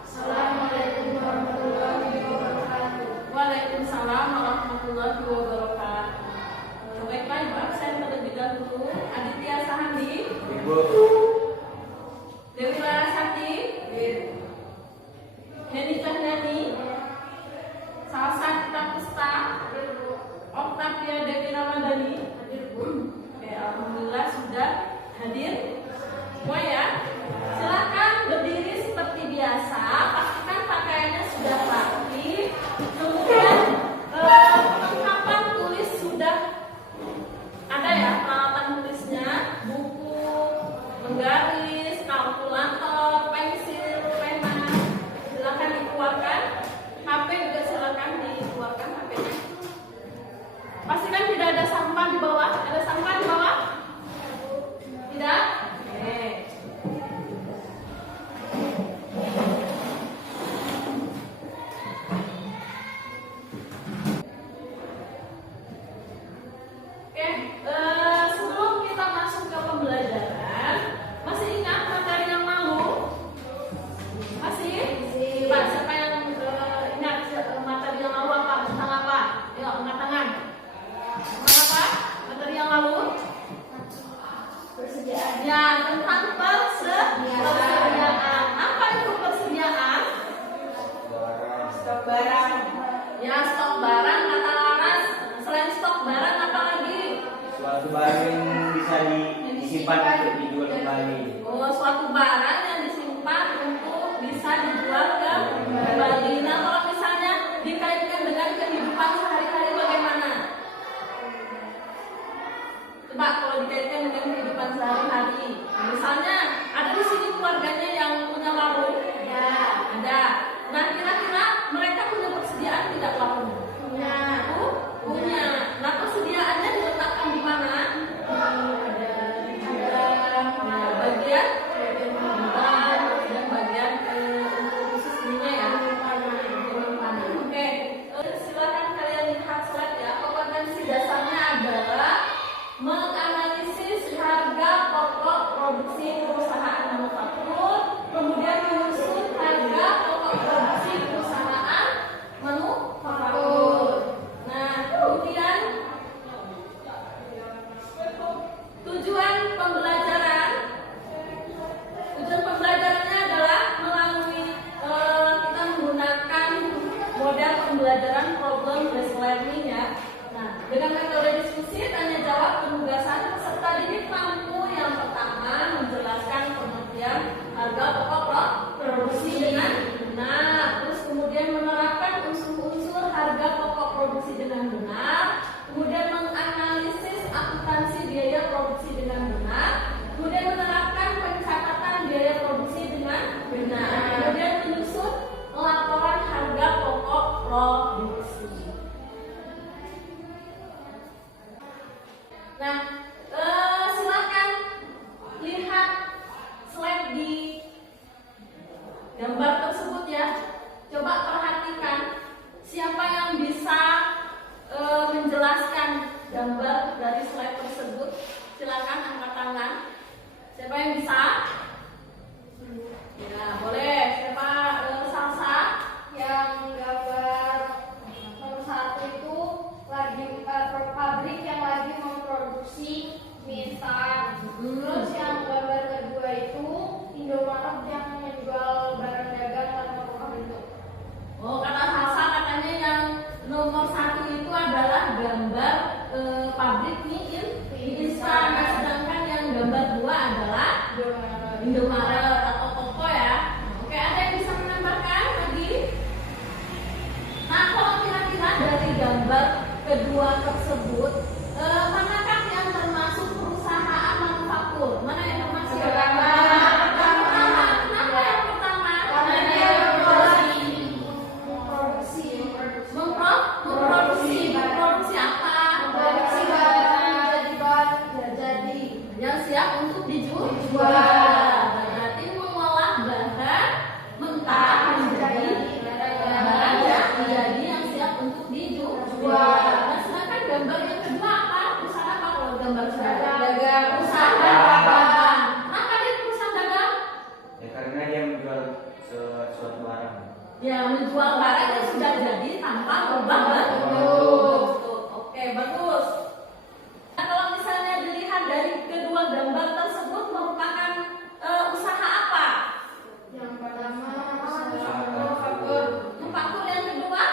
Assalamualaikum warahmatullahi wabarakatuh. Waalaikumsalam warahmatullahi wabarakatuh. Baiklah, Ibu absen terlebih dahulu. Aditya Sahandi, Ibu. Dewi Larasati, Heni Cahyani, Salsa Kita Pusta, Oktavia Dewi Ramadhani. Oke, alhamdulillah sudah hadir semua ya. Silakan berdiri seperti biasa. Pastikan pakaiannya sudah rapi. Kemudian perlengkapan tulis sudah ada ya, peralatan tulisnya, buku, menggaris, kalkulator, pensil, pena. Silakan dikeluarkan. HP juga silakan dikeluarkan HP-nya. Pastikan tidak ada sampah di bawah. Ada sampah di bawah? Tidak? Oke. Oke, sebelum kita masuk ke pembelajaran, masih ingat materi yang lalu? Masih? Pak, siapa yang ingat materi yang lalu apa? Tentang apa? Ayo, angkat tangan. Tentang apa? Materi yang lalu? Persediaan. Ya, tentang persediaan. Apa itu persediaan? Stok barang. Ya, stok barang, kata Laras. Selain stok barang, apa lagi? Suatu barang yang bisa disimpan untuk dijual kembali. Oh, suatu barang yang disimpan untuk bisa dijual kembali. Nah, kalau misalnya dikaitkan dengan kehidupan sehari-hari bagaimana? Coba kalau dikaitkan dengan kehidupan sehari-hari. Misalnya ada di sini keluarganya yang punya warung. Ya, ada. Nah, kira-kira mereka punya persediaan tidak warung? Punya. Punya. Nah, persediaannya diletakkan di mana? Ada bagian dan bagian untuk khusus ininya ya. Penyimpanan. Oke, silakan kalian lihat slide ya. Kompetensi dasarnya adalah menganalisis harga pokok produksi perusahaan manufaktur, kemudian menyusun harga pokok produksi perusahaan manufaktur. Nah, kemudian tujuan pembelajarannya adalah melalui kita menggunakan model pembelajaran problem based learning ya. Nah, dengan metode diskusi, tanya jawab, penugasan, peserta didik mampu yang pertama menjelaskan pengertian harga pokok produksi dengan benar, terus kemudian menerapkan unsur-unsur harga pokok produksi dengan benar, kemudian menganalisis akuntansi biaya produksi dengan benar, kemudian menerapkan pencatatan biaya produksi dengan benar, kemudian menyusun laporan harga pokok produksi. Nah, silakan lihat slide di gambar tersebut ya. Coba perhatikan siapa yang bisa menjelaskan gambar dari slide tersebut. Silakan angkat tangan. Siapa yang bisa? Ya, boleh. Siapa? Salsa. Yang gambar nomor 1 itu lagi pabrik yang lagi memproduksi mie instan. Terus yang gambar kedua itu Indomaret yang menjual barang dagang tanpa buka bentuk. Oh, kata Salsa katanya yang nomor 1 itu adalah gambar pabrik mie instan. Nah, sedangkan yang gambar 2 adalah Indomaret atau toko ya. Oke, Ya, menjual barang yang sudah jadi tanpa merubah bentuk. Oke, bagus. Nah, kalau misalnya dilihat dari kedua gambar tersebut merupakan usaha apa? Yang pertama Manufaktur. Manufaktur, yang kedua?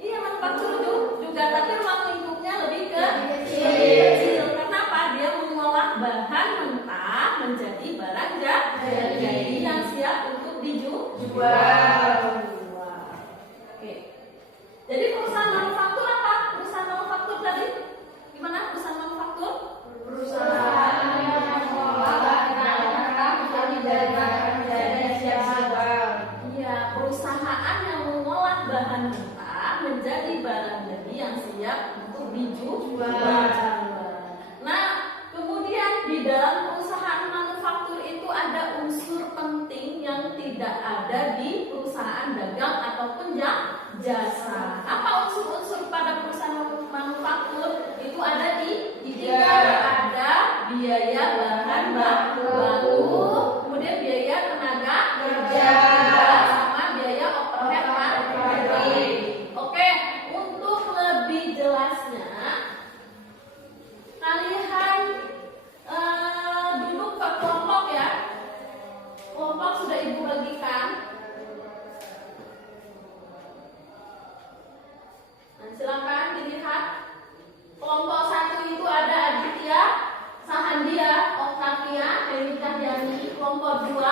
Iya, manufaktur juga, tapi ruang lingkupnya lebih kecil. Kenapa? Dia mengolah bahan mentah menjadi barang jadi yang siap untuk dijual. Oke. Jadi perusahaan manufaktur apa? Perusahaan manufaktur tadi gimana? Perusahaan manufaktur? perusahaan yang mengolah bahan mentah menjadi barang jadi siap dijual. Iya, perusahaan yang mengolah bahan mentah menjadi barang jadi yang siap untuk dijual. Nah, kemudian di dalam perusahaan manufaktur itu ada unsur penting yang tidak ada di perusahaan dagang ataupun jasa. Apa unsur-unsur pada perusahaan manufaktur? Itu ada di tiga. Ada biaya bahan baku, kemudian biaya tenaga kerja, sama biaya overhead pabrik. Oke, untuk lebih jelasnya, kalian duduk ke kelompok ya. Kelompok sudah ibu bagikan. Nah, silakan dilihat. Kelompok 1 itu ada Aditya, Sahandia, Oktavia, Dewi Cahyani. Kelompok 2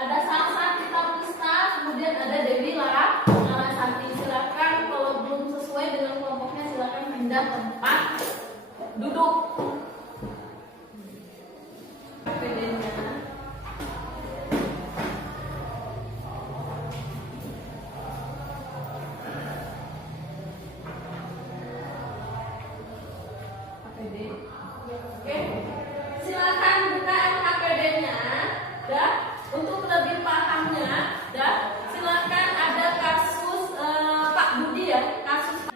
ada Salsa, Kita Pusta, kemudian ada Dewi Larasati. Silakan kalau belum sesuai dengan kelompoknya silakan pindah tempat duduk. APD-nya. Oke, silakan buka LKPD-nya. Dan untuk lebih pahamnya, dan silakan ada kasus Pak Budi ya, kasus.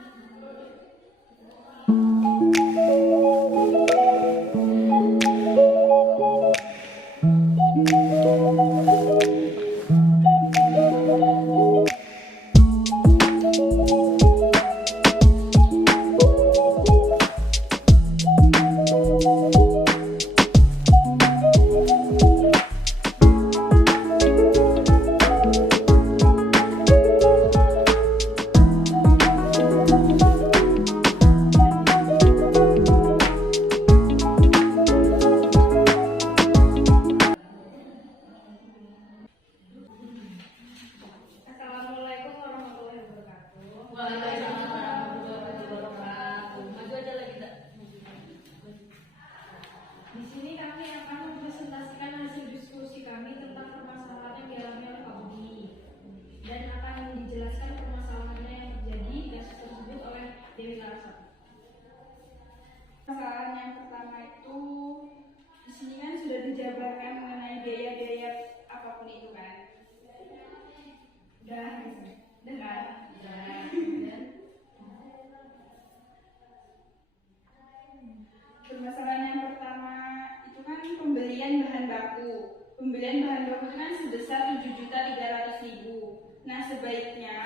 Assalamualaikum warahmatullahi wabarakatuh. Waalaikumsalam warahmatullahi wabarakatuh. Maju aja lagi, Dak. Di sini kami akan mempresentasikan hasil diskusi kami tentang permasalahan yang dialami oleh Pak Budi dan akan dijelaskan permasalahannya yang terjadi kasus tersebut oleh Dewi Larasati. Permasalahan yang pertama itu di sini kan sudah dijabarkan mengenai biaya-biaya apapun itu kan. Udah kan? Permasalahan yang pertama itu kan pembelian bahan baku. Pembelian bahan baku itu kan sebesar 7.300.000. Nah, sebaiknya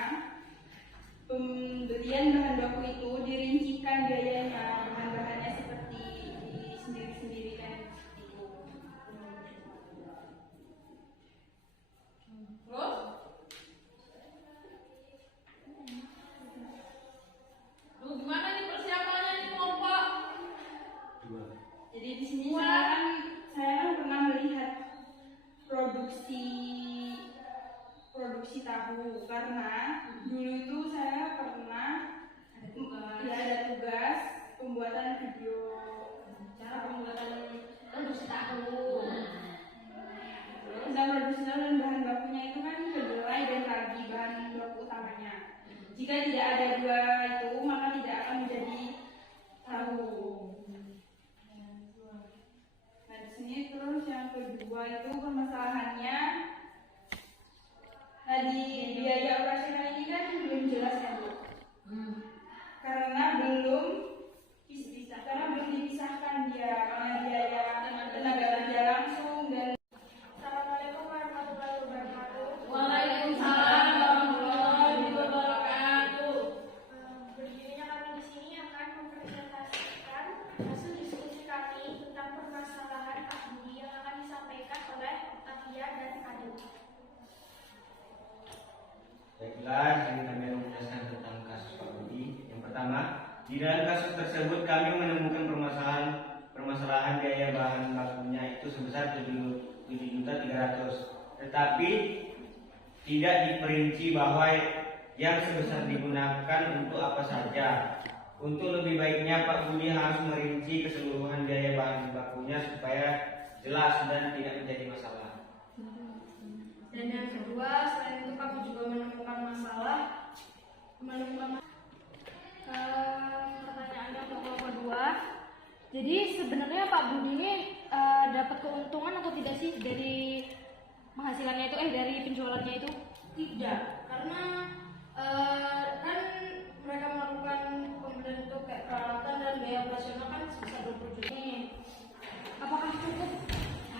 pembelian bahan baku itu dirincikan biayanya, bahan-bahannya seperti di sendiri-sendiri kan itu. Terus? Duh, gimana nih persiapannya nih kelompok? Jadi di sini saya kan pernah melihat produksi tahu karena dulu itu saya pernah ada tugas pembuatan video Cara pembuatan produksi tahu. tentang produksi tahu dan bahan bakunya itu kan kedelai dan ragi bahan baku utamanya. Jika tidak ada dua itu maka tidak akan menjadi tahu. Nah di sini terus yang kedua itu permasalahannya tadi biaya operasional ini kan belum jelas ya Bu. Karena belum dipisahkan dia karena biaya tenaga kerja langsung dan. Assalamualaikum warahmatullahi wabarakatuh. Waalaikumsalam Baiklah, ini kami akan menjelaskan tentang kasus Pak Budi. Yang pertama, di dalam kasus tersebut kami menemukan permasalahan biaya bahan bakunya itu sebesar 7.300.000, tetapi tidak diperinci bahwa yang sebesar digunakan untuk apa saja. Untuk lebih baiknya Pak Budi harus merinci keseluruhan biaya bahan bakunya supaya jelas dan tidak menjadi masalah. Dan yang kedua, selain itu kami juga menemukan pertanyaan yang kedua. Jadi sebenarnya Pak Budi ini dapat keuntungan atau tidak sih dari penghasilannya itu, dari penjualannya itu? Tidak. Karena kan mereka melakukan pembelian untuk kayak peralatan dan biaya operasional kan sebesar 20 juta nih. Apakah cukup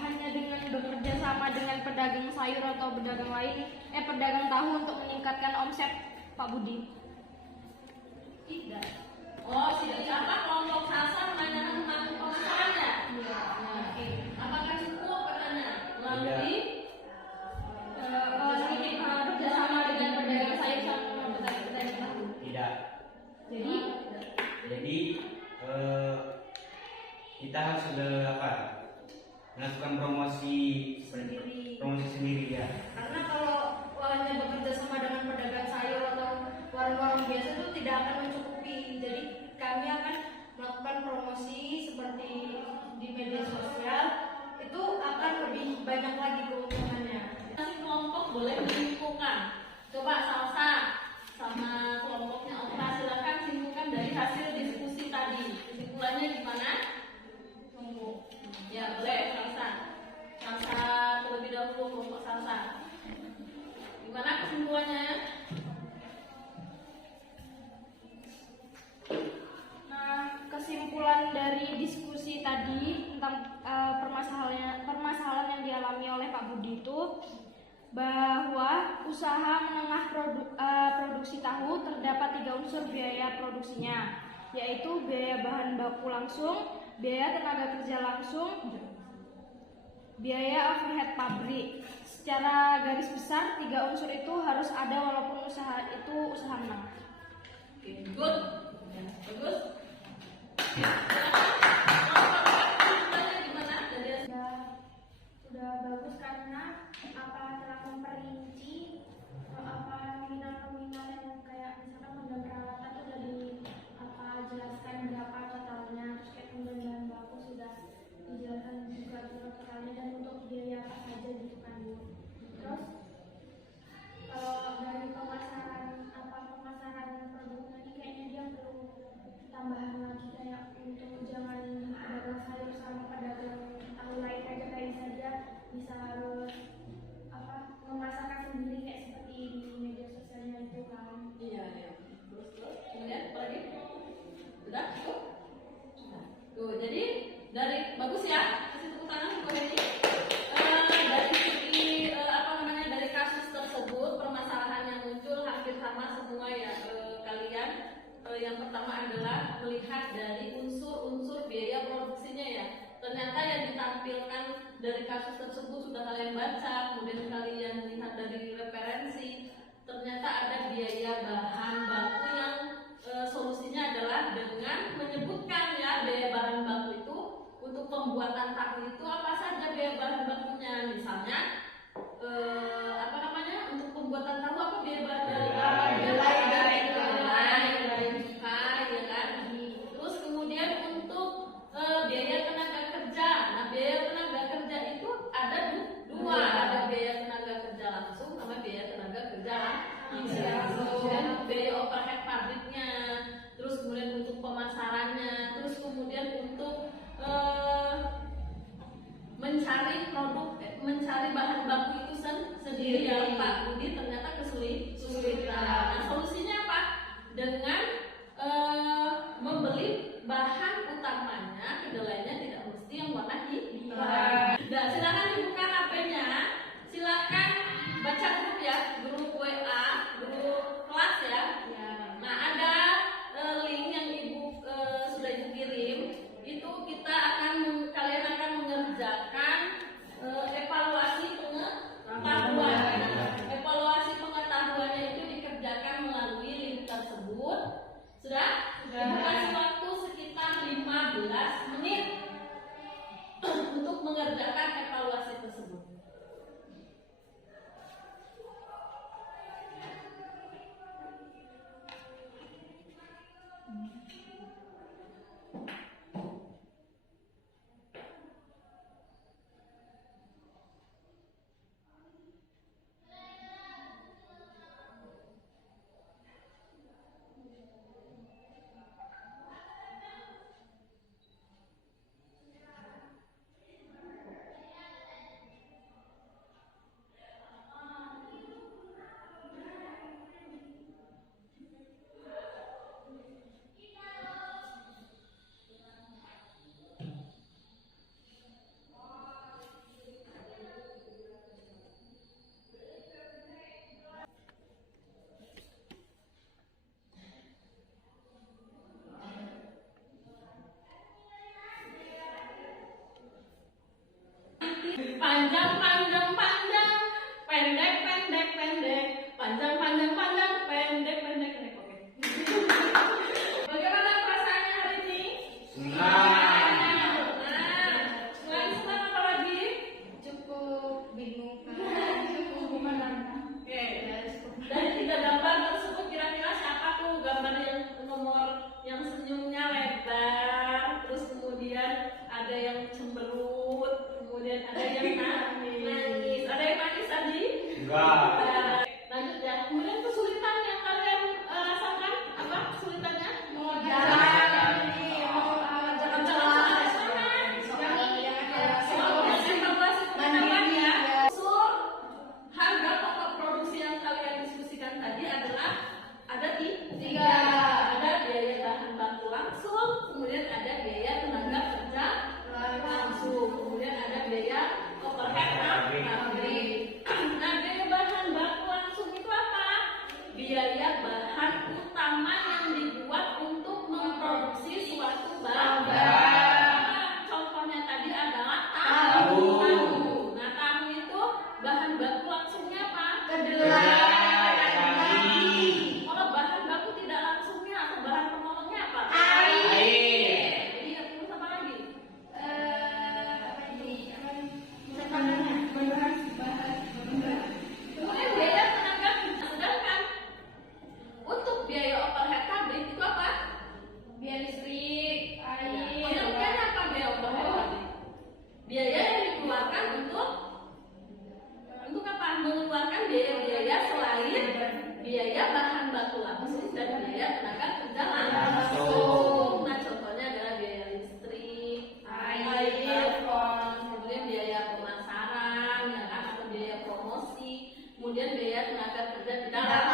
hanya dengan bekerja sama dengan pedagang sayur atau pedagang tahu untuk meningkatkan omset Pak Budi? Tidak. Oh, tidak. Apa kelompok sasar mainan tentang pemasarannya? Iya. Oke. Apakah cukup katanya melalui Bekerjasama dengan pedagang sayur sama pedagang tahu. Tidak. Jadi Kita harus melakukan promosi sendiri ya. karena kalau hanya bekerja sama dengan pedagang sayur atau warung-warung biasa itu tidak akan mencukupi. Jadi kami akan melakukan promosi seperti di media sosial, itu akan lebih banyak lagi keuntungannya. kelompok boleh menyimpulkan. Coba Salsa sama kelompoknya Oka, silakan simpulkan dari hasil diskusi tadi. Kesimpulannya gimana? Tunggu. Ya boleh Salsa. Salsa terlebih dahulu, kelompok Salsa. Gimana kesimpulannya? Nah, kesimpulan dari diskusi tadi tentang permasalahan yang dialami oleh Pak Budi itu bahwa usaha menengah produksi tahu terdapat 3 unsur biaya produksinya, yaitu biaya bahan baku langsung, biaya tenaga kerja langsung, biaya overhead pabrik. Secara garis besar 3 unsur itu harus ada walaupun usaha itu usaha menengah. Oke, good. Ya, bagus. Ya, Sudah bagus karena telah memperinci nominal yang kayak misalkan modal peralatan itu dari jelaskan berapa totalnya, terus kayak kemudian bahan baku sudah dijelaskan juga totalnya dan untuk biaya apa saja gitu kan Bu. Terus kalau dari pemasaran produknya ini kayaknya dia perlu tambahan lagi kayak untuk jangan pedagang sayur sama pedagang tahu lain aja kayak saja bisa harus memasarkan sendiri kayak seperti di media sosialnya itu kan. iya. Terus. Kemudian apa lagi? Udah cukup? Tuh, jadi dari bagus ya. Kasih tepuk tangan untuk ini. Dari segi dari kasus tersebut permasalahan yang muncul hampir sama semua ya kalian. Yang pertama adalah melihat dari unsur-unsur biaya produksinya ya. Ternyata yang ditampilkan dari kasus tersebut sudah kalian baca, kemudian kalian lihat dari referensi. Ternyata ada biaya bahan baku yang solusinya adalah dengan menyebutkan ya biaya bahan baku itu untuk pembuatan tahu itu apa saja biaya bahan bakunya. Misalnya untuk pembuatan tahu apa biaya bahan cukai ya kan. Terus kemudian untuk biaya tenaga kerja. Nah, biaya tenaga kerja itu ada dua, ada biaya tenaga kerja langsung sama biaya tenaga kerja langsung. Biaya overhead pabriknya, terus kemudian untuk pemasarannya, terus kemudian untuk mencari bahan baku itu sendiri ya Pak Budi ternyata kesulitan. Nah, solusinya apa? Dengan membeli bahan utamanya, kedelainya tidak mesti yang warna hitam. Nah, silakan dibuka HP-nya, silakan baca grup ya, grup WA, grup kelas ya. Nah, ada link yang sudah ibu kirim. Itu kalian akan mengerjakan evaluasi pengetahuan. Evaluasi pengetahuannya itu kemudian biaya tenaga kerja tidak Tidak